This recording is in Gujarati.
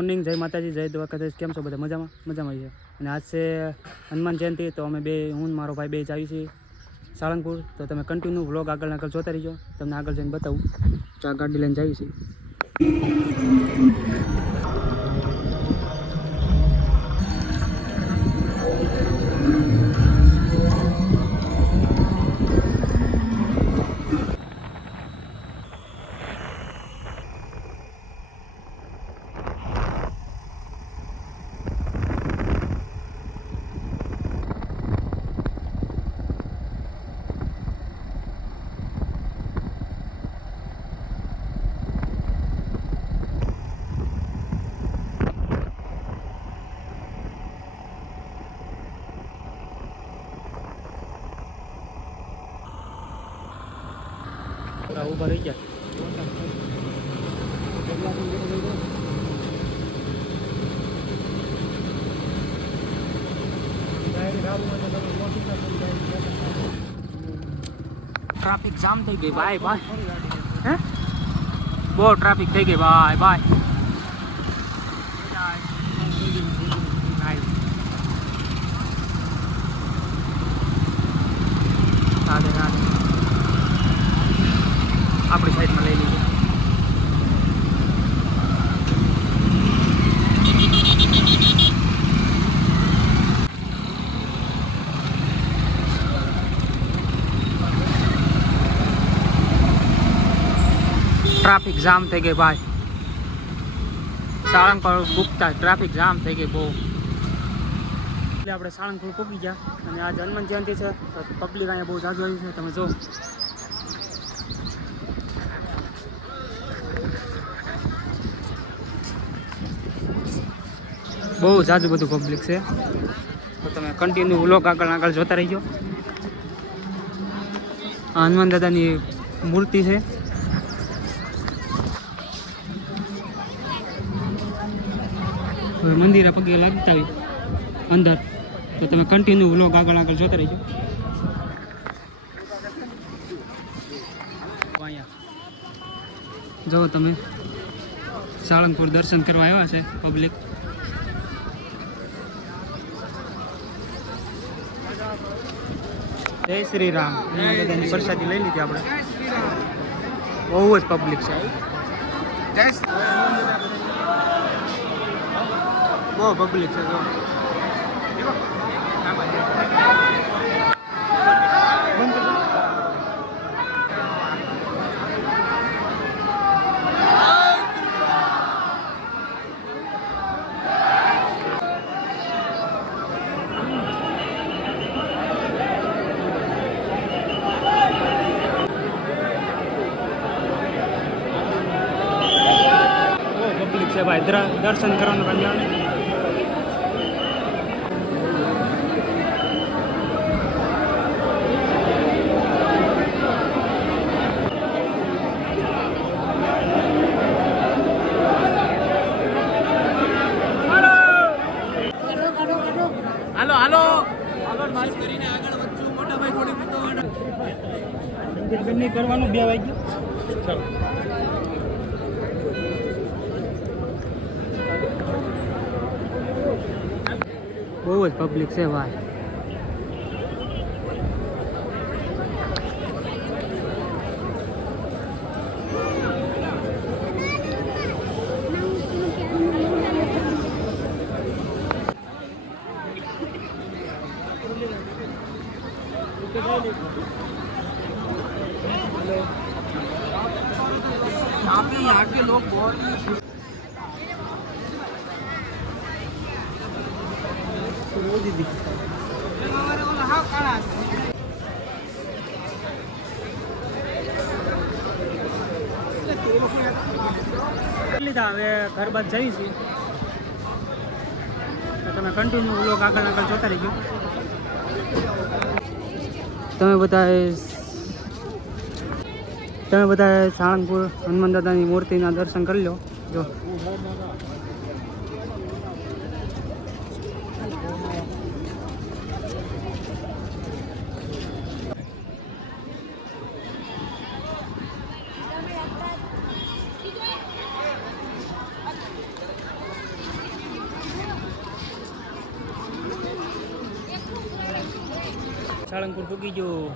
મોર્નિંગ, જય માતાજી, જય દ્વારકાધીશ. કેમ છો બધા? મજામાં? મજામાં છે અને આજ છે હનુમાન જયંતિ, તો અમે બે, હું મારો ભાઈ બે જ આવી છીએ સાળંગપુર. તો તમે કન્ટિન્યુ વ્લોગ આગળ આગળ જોતા રહીજો. તમને આગળ જઈને બતાવું. ચા ગાડી લઈને જઈએ છીએ. થોડા ઊભા રહી ગયા ટ્રાફિક જામ થઈ ગઈ ભાઈ ભાઈ હે બહુ ટ્રાફિક થઈ ગઈ ભાઈ ભાઈ રાધે રાધે આપણી સાઈડમાં લઈ લીધું. ટ્રાફિક જામ થઈ ગઈ ભાઈ. સાળંગપુર ગુપ્તા ટ્રાફિક જામ થઈ ગઈ બહુ. એટલે આપણે સાળંગપુર પૂગી ગયા. અને આજે હનુમાન જયંતિ છે, તો પબ્લિક અહીંયા બહુ જાજુ આવી છે. તમે જો. બહુ જાજુ બધું પબ્લિક છે. તો તમે કન્ટિન્યુ વ્લોગ આગળ આગળ જોતા રહીજો. આ હનુમાન દાદાની મૂર્તિ છે. હવે મંદિરે પગે લાગતા હોય અંદર. તો તમે કન્ટિન્યુ વ્લોગ આગળ આગળ જોતા રહીજો. અહીંયા જો તમે સાળંગપુર દર્શન કરવા આવ્યા છે પબ્લિક જય શ્રી રામ બધાની પ્રસાદી લઈ લીધી આપણે. બહુ જ પબ્લિક છે. બહુ પબ્લિક છે જો. ભાઈ દર- દર્શન કરવાનું કંટાળે હાલો હાલો. કરવાનું બે વાગ્યું. ચાલો. બહુ જ પબ્લિક છે ભાઈ यहाँ पे यहाँ के लोग बहुत લીધા, હવે ઘર બાદ જઈ છીએ. તો તમે કન્ટિન્યુ વ્લોગ આગળ આગળ જોતા રહીજો. તમે બધા તમે બધા સાળંગપુર હનુમાન દાદાની મૂર્તિના દર્શન કરી લો. જો. સાળંગપુર પૂગી ગયું.